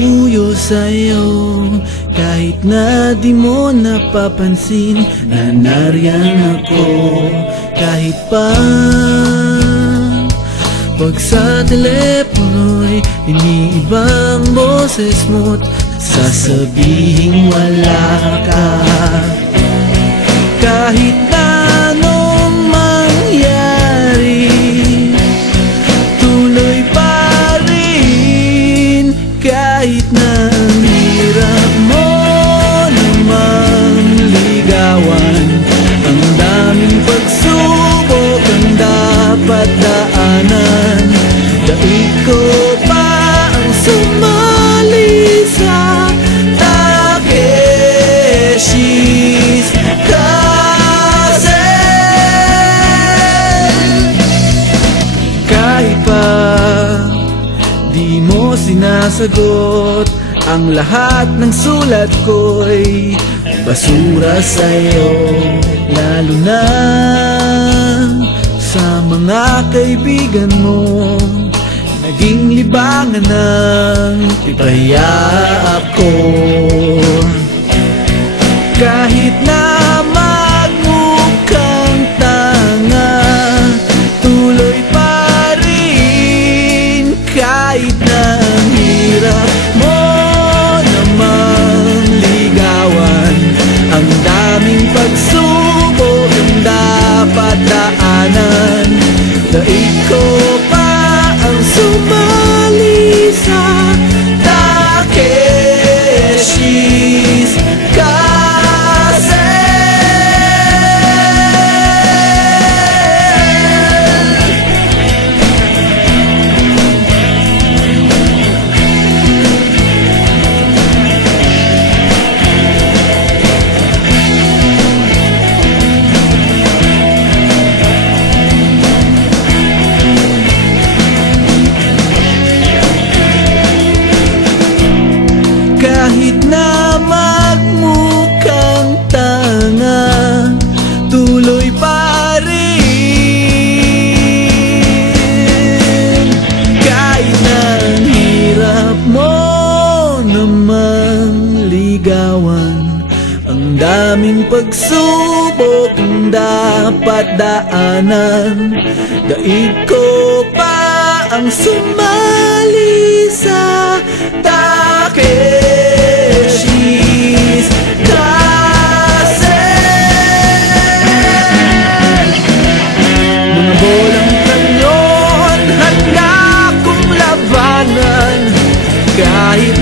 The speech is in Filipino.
patuyo sa'yo, kahit na di mo napapansin na nariyan ako. Kahit pa pag sa telepono'y iniibang boses mo't sasabihing wala ka. Kahit na anong mangyari, tuloy pa rin. Kahit na ang hirap mo namang ligawan, ang daming pagsubok ang dapat daanan. Daig ko pa ang sumali sa Takeshi's Castle. Kahit pa di mo sinasagot, ang lahat ng sulat ko'y basura sa'yo. Lalo na sa mga kaibigan mo, naging libangan ng tipaya ako. Kahit na magmukhang tanga, tuloy pa rin. Kahit na ang hirap mo namang ligawan, ang daming pagsubok ang dapat daanan. Daig ko pa ang sumali sa Takeshi's Castle. Kahit na magmukhang tanga, tuloy pa rin. Kahit na ang hirap mo namang ligawan, ang daming pagsubok ang dapat daanan. Daig ko pa ang sumali sa Takeshi's Castle. Mga bolang kanyon, handa kong labanan. Kahit